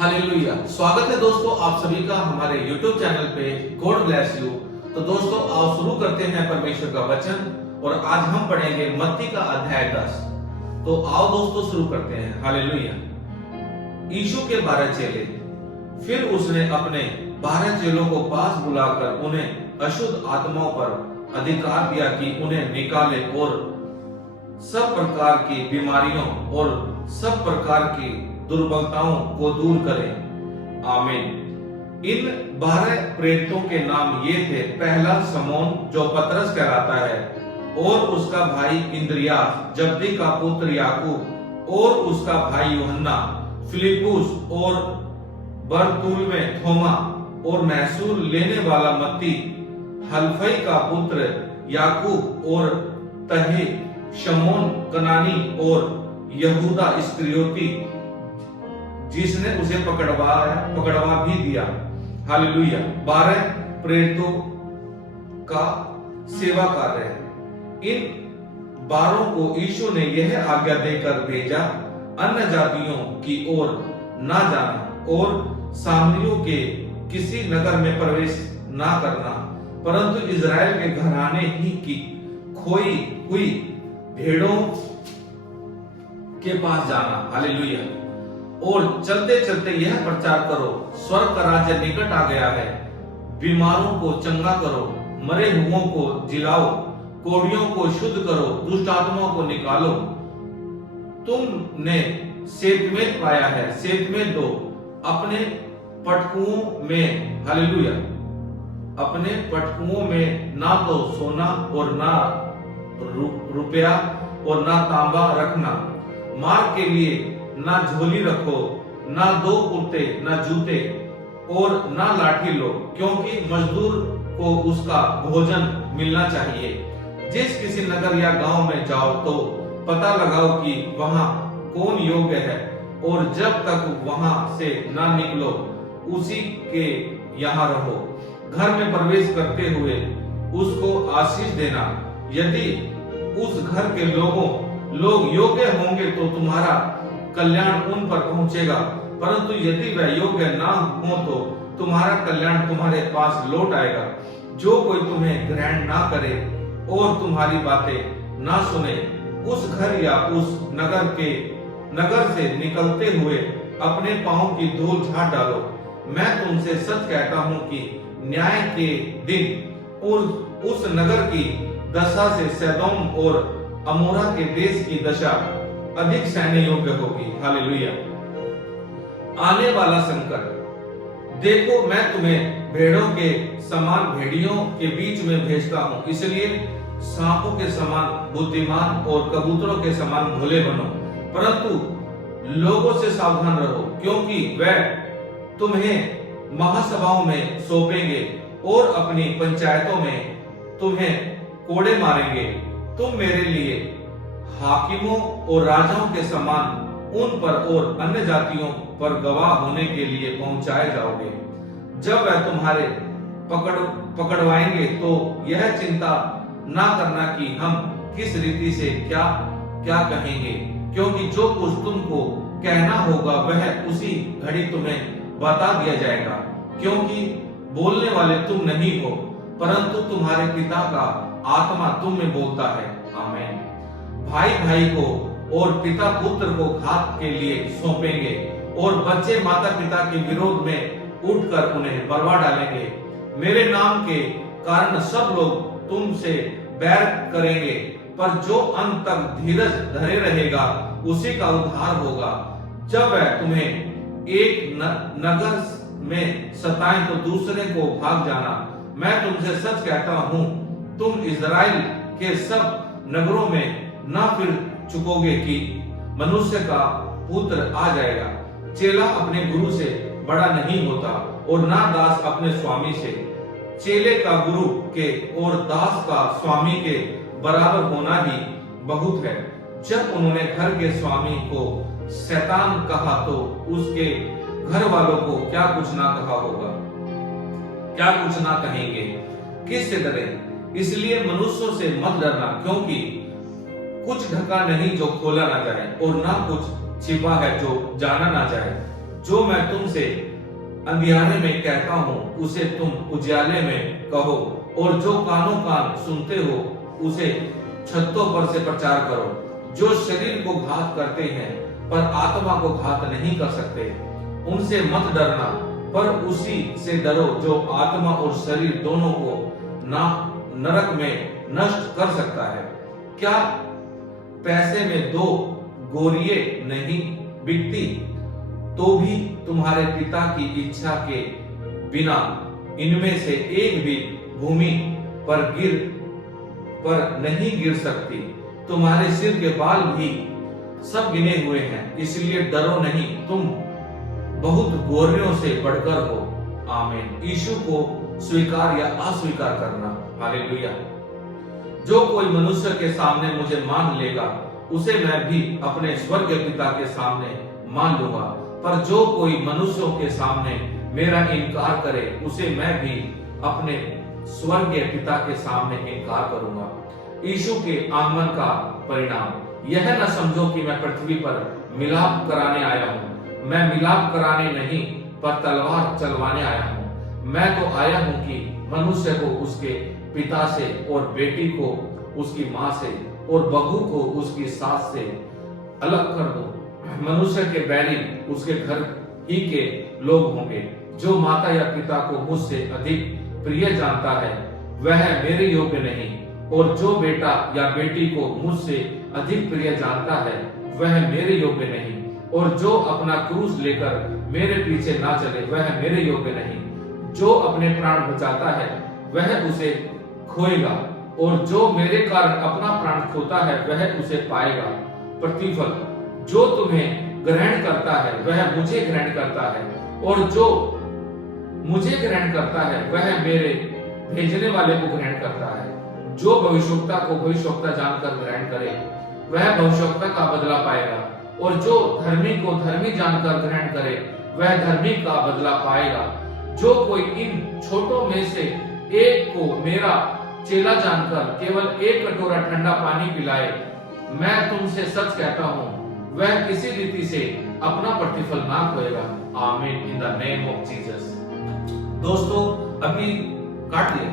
Hallelujah. स्वागत है दोस्तों आप सभी का हमारे YouTube चैनल पे। God bless you. तो दोस्तों आओ शुरू करते हैं परमेश्वर का वचन और आज हम पढ़ेंगे मत्ती का अध्याय 10। तो आओ दोस्तों शुरू करते हैं। हालेलुया। यीशु के 12 चेले। फिर उसने अपने 12 चेलों को पास बुलाकर उन्हें अशुद्ध आत्माओं पर अधिकार दिया कि उन्हें निकाले और सब प्रकार की बीमारियों और सब प्रकार की दुर्बलताओं को दूर करें। आमीन। इन 12 प्रेरितों के नाम ये थे। पहला समौन जो पतरस कहलाता है और उसका भाई इंद्रियास, जब्दी का पुत्र याकूब और उसका भाई यूहन्ना, फिलिपुस और बरतुल्मै, थोमा और महसूर लेने वाला मत्ती, हलफई का पुत्र याकूब और तहे, शमौन कनानी और यहूदा इस्करियोती जिसने उसे पकड़वा भी दिया। हालेलुया। 12 प्रेरितों का सेवा कार्य है। इन 12 को यीशु ने यह आज्ञा देकर भेजा, अन्य जातियों की ओर ना जाना और सामरियों के किसी नगर में प्रवेश ना करना, परंतु इज़राइल के घराने ही की खोई हुई भेड़ों के पास जाना। हालेलुया। और चलते चलते यह प्रचार करो, स्वर्ग का राज्य निकट आ गया है। बीमारों को चंगा करो, मरे हुओं को जिलाओ, कोढ़ियों को शुद्ध करो, दुष्ट आत्माओं को निकालो। तुमने सेतमेत पाया है, सेतमेत दो। अपने पटकुओं में, हालेलुया, अपने पटकुओं में ना तो सोना और ना रुपया और ना तांबा रखना। मार्ग के लिए ना झोली रखो, ना 2 कुर्ते, ना जूते और ना लाठी लो, क्योंकि मजदूर को उसका भोजन मिलना चाहिए। जिस किसी नगर या गांव में जाओ तो पता लगाओ कि वहां कौन योग्य है, और जब तक वहां से ना निकलो उसी के यहाँ रहो। घर में प्रवेश करते हुए उसको आशीष देना। यदि उस घर के लोग योग्य होंगे तो तुम्हारा कल्याण उन पर पहुंचेगा, परंतु यदि वह योग्य ना हो तो तुम्हारा कल्याण तुम्हारे पास लौट आएगा। जो कोई तुम्हें ग्रहण ना करे और तुम्हारी बातें ना सुने, उस घर या उस नगर से निकलते हुए अपने पांव की धूल झाड़ डालो। मैं तुमसे सच कहता हूं कि न्याय के दिन उस नगर की दशा से सदोम और अमोरा के देश की दशा अधिक सहने योग्य होगी। हालेलुया। आने वाला संकट। देखो मैं तुम्हें भेड़ों के समान भेड़ियों के बीच में भेजता हूं, इसलिए सांपों के समान बुद्धिमान और कबूतरों के समान भोले बनो। परंतु लोगों से सावधान रहो, क्योंकि वह तुम्हें महासभाओं में सौंपेंगे और अपनी पंचायतों में तुम्हें कोड़े मारेंगे। तुम मेरे लिए हाकिमों और राजाओं के समान उन पर और अन्य जातियों पर गवाह होने के लिए पहुंचाए जाओगे। जब वह तुम्हारे पकड़वाएंगे तो यह चिंता ना करना कि हम किस रीति से क्या कहेंगे, क्योंकि जो कुछ तुमको कहना होगा वह उसी घड़ी तुम्हें बता दिया जाएगा, क्योंकि बोलने वाले तुम नहीं हो, परंतु तुम्हारे पिता का आत्मा तुम में बोलता है। आमीन। भाई भाई को और पिता पुत्र को घात के लिए सौंपेंगे और बच्चे माता पिता के विरोध में उठकर उन्हें बरवा डालेंगे। मेरे नाम के कारण सब लोग तुमसे बैर करेंगे, पर जो अंत तक धीरज धरे रहेगा उसी का उद्धार होगा। जब वह तुम्हें एक नगर में सताएं तो दूसरे को भाग जाना। मैं तुमसे सच कहता हूं, तुम इज़राइल के सब नगरों में ना फिर चुकोगे कि मनुष्य का पुत्र आ जाएगा। चेला अपने गुरु से बड़ा नहीं होता और ना दास अपने स्वामी से। चेले का गुरु के और दास का स्वामी के बराबर होना ही बहुत है। जब उन्होंने घर के स्वामी को शैतान कहा तो उसके घर वालों को क्या कुछ ना कहा होगा, क्या कुछ ना कहेंगे। किससे डरें? इसलिए मनुष्यों से मत डरना, क्योंकि कुछ ढका नहीं जो खोला ना जाए और ना कुछ छिपा है जो जाना ना जाए। जो मैं तुमसे अंधियारे में कहता हूँ उसे तुम उजाले में कहो, और जो कानों कान सुनते हो उसे छतों पर से प्रचार करो। जो शरीर को घात करते हैं पर आत्मा को घात नहीं कर सकते, उनसे मत डरना, पर उसी से डरो जो आत्मा और शरीर दोनों को नरक में नष्ट कर सकता है। क्या पैसे में 2 गोरिये नहीं बिकती? तो भी तुम्हारे पिता की इच्छा के बिना इनमें से एक भी भूमि पर नहीं गिर सकती। तुम्हारे सिर के बाल भी सब गिने हुए हैं, इसलिए डरो नहीं, तुम बहुत गोरियों से बढ़कर हो। आमीन। यीशु को स्वीकार या अस्वीकार करना। हालेलुया। जो कोई मनुष्य के सामने मुझे मान लेगा, उसे मैं भी अपने स्वर्गीय पिता के सामने मान लूंगा। पर जो कोई मनुष्यों के सामने मेरा इनकार करे, उसे मैं भी अपने स्वर्गीय पिता के सामने इनकार करूंगा। यीशु के आगमन का परिणाम। यह न समझो कि मैं पृथ्वी पर मिलाप कराने आया हूँ। मैं मिलाप कराने नहीं, पर तलवार चलवाने आया हूँ। मैं तो आया हूँ कि मनुष्य को उसके पिता से, और बेटी को उसकी माँ से, और बहू को उसकी सास से अलग कर दो। मनुष्य के बैरी उसके घर ही के लोग होंगे। जो माता या पिता को मुझसे अधिक प्रिय जानता है, वह मेरे योग्य नहीं, और जो बेटा या बेटी को मुझसे अधिक प्रिय जानता है, वह मेरे योग्य नहीं, और जो अपना क्रूस लेकर मेरे पीछे ना चले, वह मेरे योग्य नहीं। जो अपने प्राण बचाता है, वह उसे खोएगा, और जो मेरे कारण अपना प्राण खोता है, वह उसे पाएगा। प्रतिफल। जो तुम्हें ग्रहण करता है, वह मुझे ग्रहण करता है, और जो मुझे ग्रहण करता है, वह मेरे भेजने वाले को ग्रहण करता है। जो भविष्यवक्ता को भविष्यवक्ता जानकर ग्रहण करे, वह भविष्यवक्ता का बदला पाएगा, और जो धर्मी को धर्मी जानकर ग्रहण करे, वह धर्मी का बदला पाएगा। जो कोई इन छोटों में से एक को मेरा चेला जानकर केवल 1 कटोरा ठंडा पानी पिलाए, मैं तुमसे सच कहता हूँ, वह किसी रीति से अपना प्रतिफल ना खोएगा। आमीन। In the name of Jesus. दोस्तों, अभी काट लिया।